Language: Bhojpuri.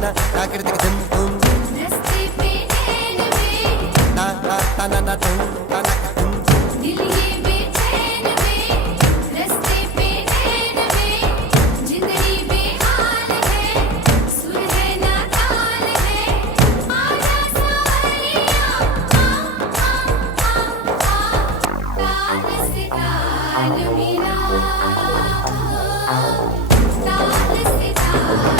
na takidik dum dum रस्ते पे नैन में na na ta na na dum ta na dum dum दिल ये बेचैन में रस्ते पे नैन में जिंदगी बेहाल है सुर है ना ताल है आजा सावरिया ताल से ताल मिला ताल से ताल